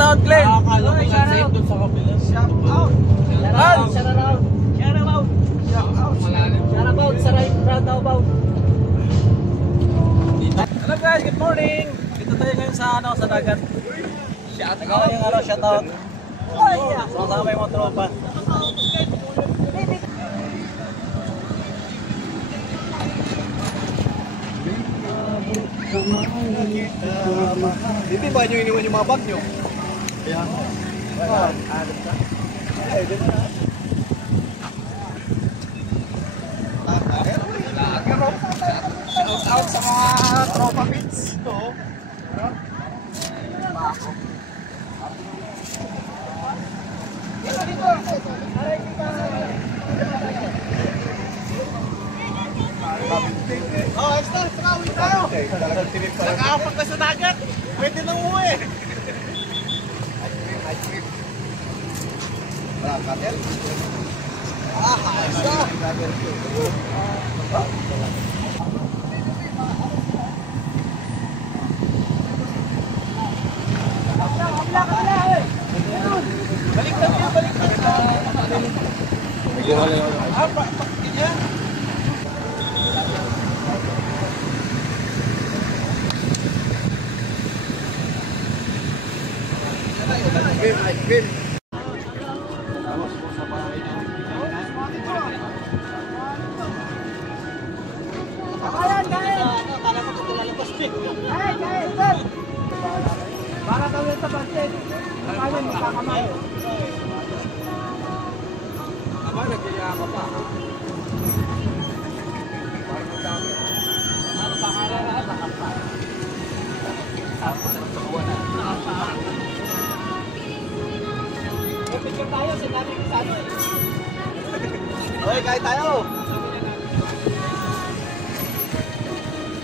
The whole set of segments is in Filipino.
shoutout, Glenn. Akala ko nag-save doon sa kabila. Shoutout. Hans! Shoutout. Shoutout. Shoutout sa right roundabout. Hello guys, good morning. Dito tayo ngayon sa sa dagat. Nagawa yung shoutout. So kasama yung mga tropa. Hindi ba nyo iniwan yung mga bag nyo? Kaya nga. Adap ka? Eh, dito na. Shout out sa mga tropa pits. Ito. Oh, extra, uwi tayo. Nag-aapag na sa dagat. Pwede nang uwi. Katel? Ayos na. Baliktad niya, baliktad. Ice cream. Para daw yung tabansin. Paano magkakamay? Aba, nagyayama pa. Parang ang dami. Ano pa karera? Nakapa. Tapos sa buwan na. Nakapa. Picture tayo, sinabi ko sa ano eh. Okay, kain tayo.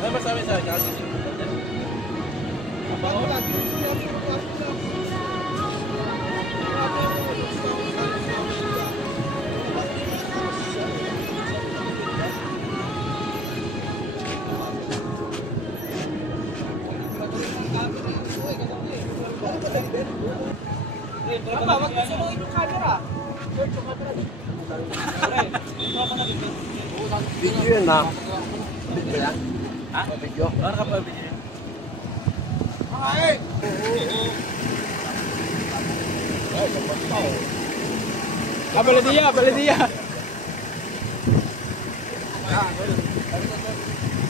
Ano ba sabi sa akin? Bago lang. Apa, wag mo sunuin yung camera. Search yung camera. Video yan na. Video yan? Ha? Video? Ano ka pa video? Ay! Ay, kapag tao. Baladiya, baladiya.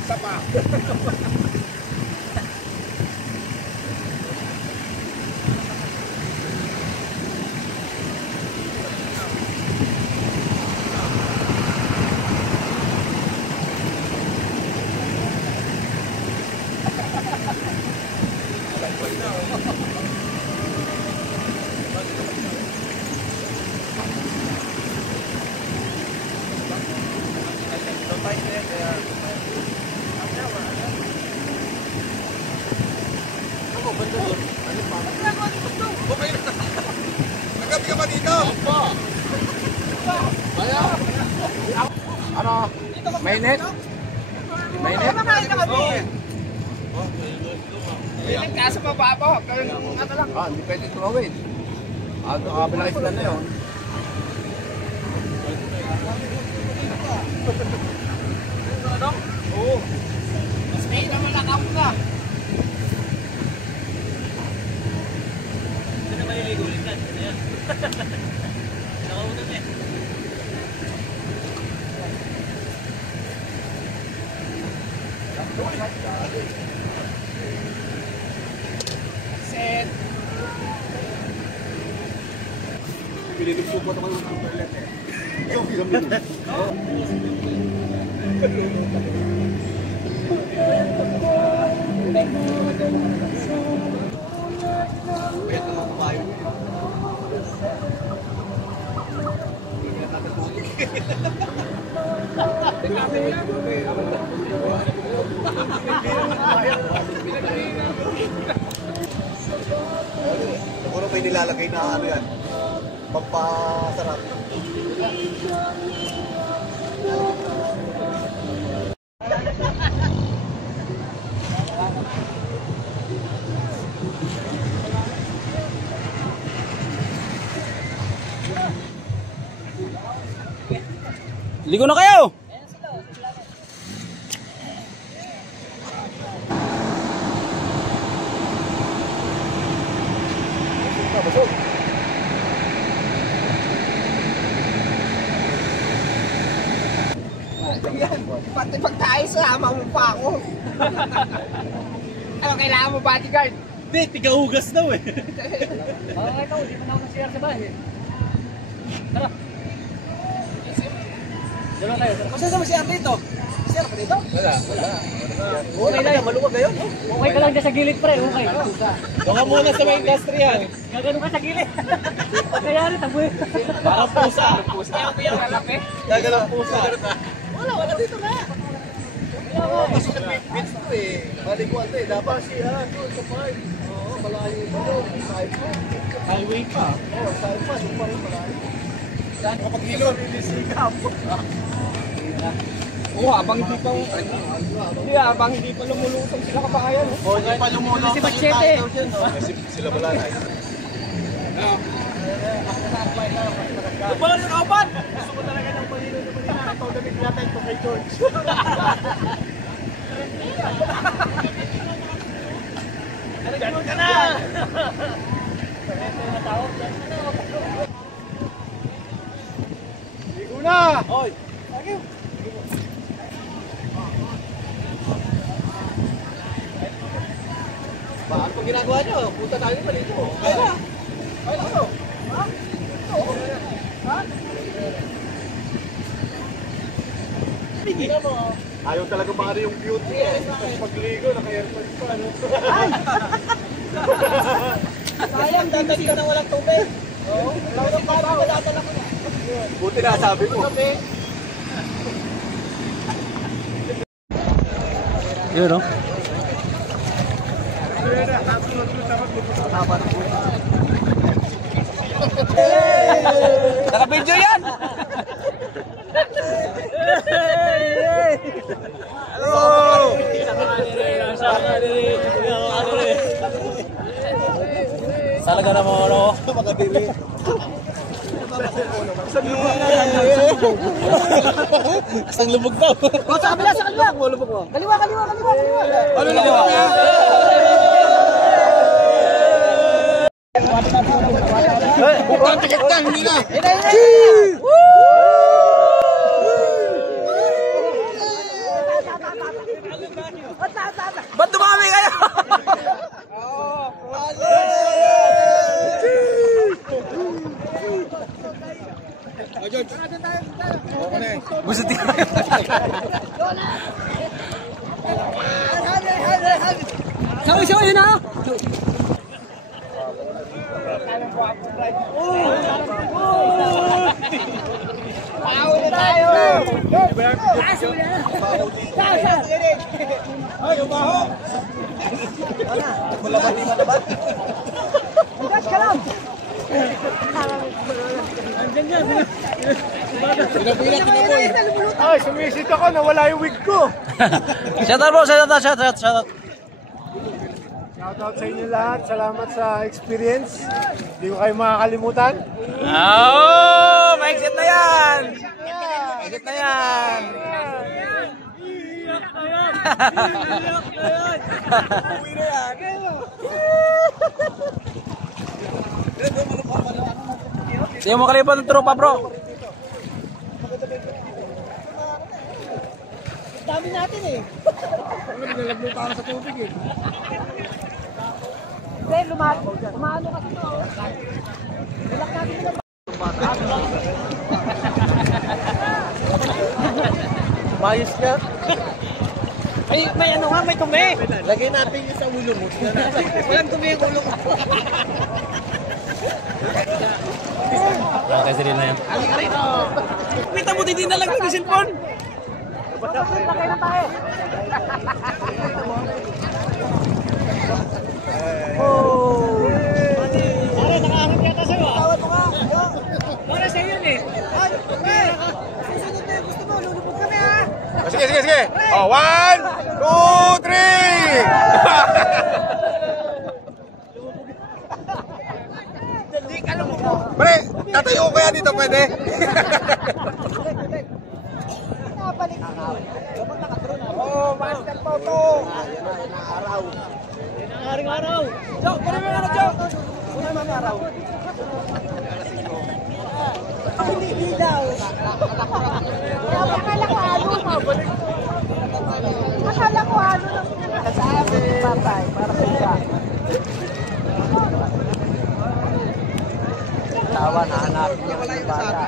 Isa pa. Nagabi ka ba dito? Ano? Mainit? Mainit? Piling ka sa mababaw. Ano lang. Hindi pwede tumawid. Kabilang isla na yun. Oo. Mas may naman nakam ka. Ito na maliligo ulit yan. Ano yan? Nakaunan eh. Set. Pinilipso ko naman yung toilet eh. Yung bilang Pwede naman kumayo niya. Siguro may nilalagay na ano yan. Pampasarap. Ligo na kayo! Pati pag tayo sama mo pa ako. Ano kailangan mo bodyguard? Hindi, tigahugas daw eh. Okay ito, hindi mo na ako nasiyar sa bahay. Tara. Dala tayo. Masaya mo si Ate ito? Siyar pa dito? Wala. Okay lang, maluwag ngayon. Okay ka lang dyan sa gilid pre, okay. Baka muna sa may industrial. Gagano ka sa gilid. Kaya rin, taboy. Parang pusa. Kaya ko yung lalaki. Gagalang pusa. Wala dito na. Kasi na-beats ko eh. Balikuan to eh. Dapat siya doon sa park. Oo, malayo pa doon. Highway pa. Oo, side pa. Doon pa rin malayo. Kapag hilon, ilisikap. Oo, abang hindi pa lumulusong sila kabayan. Oo, hindi pa lumulong. Si Machete. Sila wala na. Bala sa kapan! Gusto ko talaga ng palino na malina. Ito, damit natin ito kay George. Ganun ka na! Ligo na! Oy! Ano pang ginagawa nyo? Punta tayo pa dito. Kaya na. Kaya na ano? Ha? Ha? Ayaw talaga mga yung beauty eh. Tapos pagligo, naka-airpods pa. Ano? Sayang, dapat ka na walang tubig. Oo, wala talaga. Buti na sabi mo. Yun o. Naka-video yan! Salaga na mo, ano? Makadiri. Isang lubog daw. O, sa kabila, sa kabila. Kaliwa. Ano na ba? Tikit lang, hindi na. Ba't dumami kayo? Gusto din. Sawi yun ha? Pao na tayo. Ay, umaho! Malabat di malabat. Andas ka lang. Ay, sumisit ako, nawala yung wig ko. Shout out bro, shout out. Shoutout sa inyo lahat. Salamat sa experience. Hindi ko kayo makakalimutan. Oh, maiksit na yan. Maiksit na yan. Hindi mo kalimutan ng tropa bro. Dami natin eh. Nalagluta ka sa tubig eh. Hindi, lumano kasi to. Ilak natin nila. Mayos niya. May ano nga, may tumi. Lagay natin yung sa ulo mo. Walang tumi yung ulo ko. Okay, sila na yan. Kita mo, hindi na lang ng cellphone. Lagay na tayo. Pare, nakaharap yata sa'yo ah. Tawad mo nga. Para sa'yo yun eh. Ay, susunod na yung gusto mo. Lulubog kami ha. Sige. Oh, 1, 2, 3! Pre, tatayo ko kaya dito pwede? to. Ayan na, araw. Araw-araw. Jok, kunin mo yung Jok. Kunin mo ang araw. Hinihilaw. Akala ko ano, mabalik. Akala ko ano lang. Sabi, patay, para siya. Tawa na hanapin niya yung bata.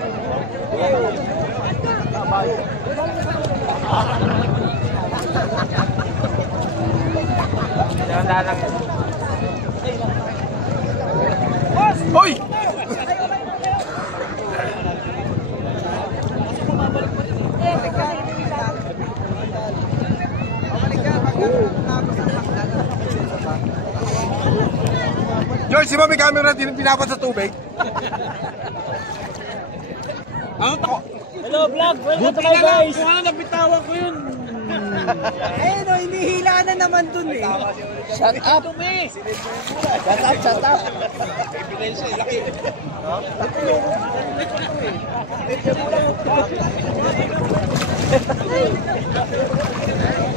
Jangan lang. Hoy! George, di ba may camera din pinapat sa tubig? Hello vlog, welcome to my guys. Nabitawan ko yun. Ayun o, hinihila na naman dun eh. Shut up. Shut up.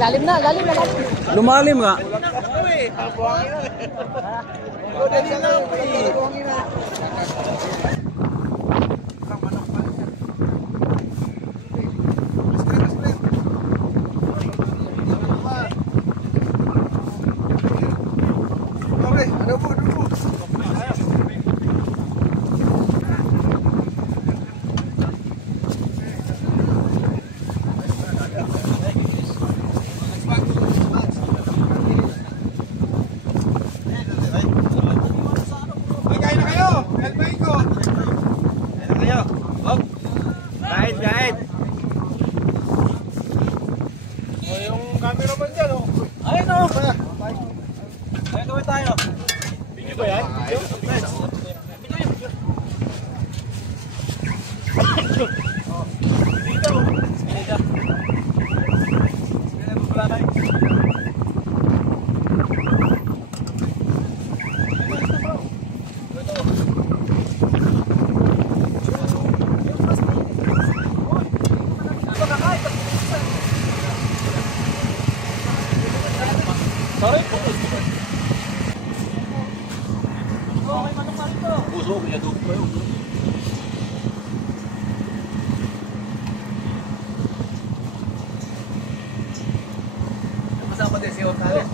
Lalim na. Lumalim nga. Guide. Yung cameraman dyan, oh. Ayun o. Ayun gawin tayo. Video ba yan? Puso, pinadog ko yun. Kasama din si Ortales.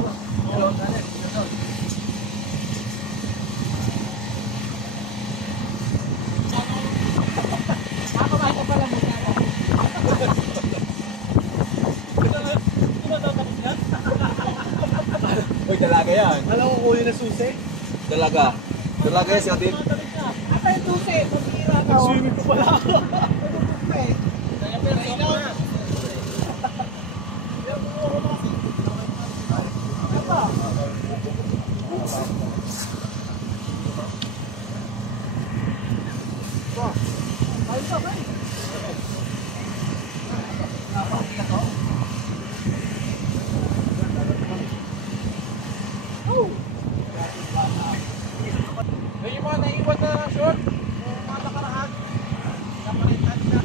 Uy, dalaga yan. Alam ko kunin na susi. Dalaga. Dalaga yan si Atin. Ata yung tusi, tumira ka. Swimming ko pala ako. Yung mga naiwan na short, yung mga nakaraan, napalitan na.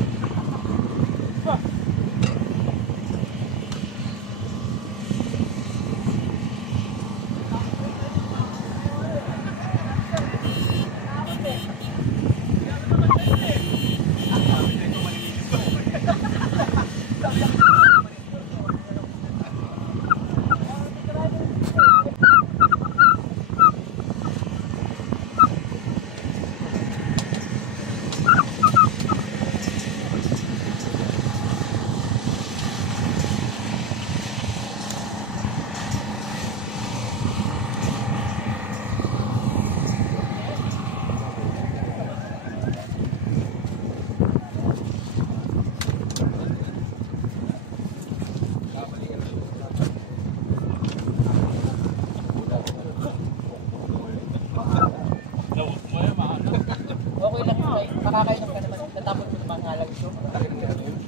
Okay lang yun. Makakainom ka naman. Natapos mo naman halag ito.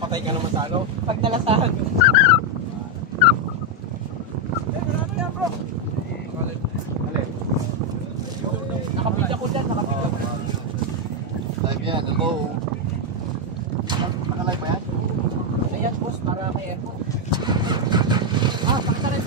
Patay ka naman sa ano? Pag nalasahan. Nakapidya ko dyan. Live yan, hello. Naka-live ba yan? Ayan boss, para kay airport. Ah, pakita rin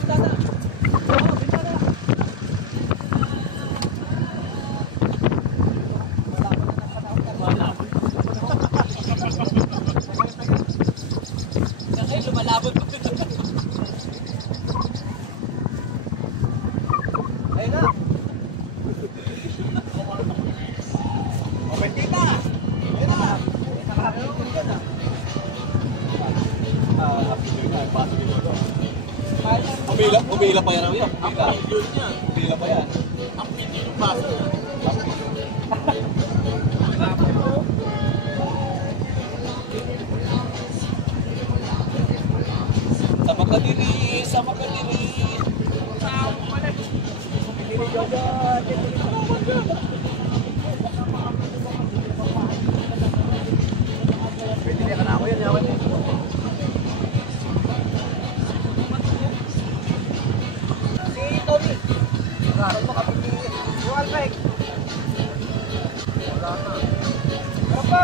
Umila pa yan raw yan. Umila pa yan. Ang pindi yung baso niya. Sama ka diri, sama ka diri. Pwede niya ka na ako yan. Yawan niya. Si Tony. Karoon mo kapag yung Alpeg. Wala na. Ano pa?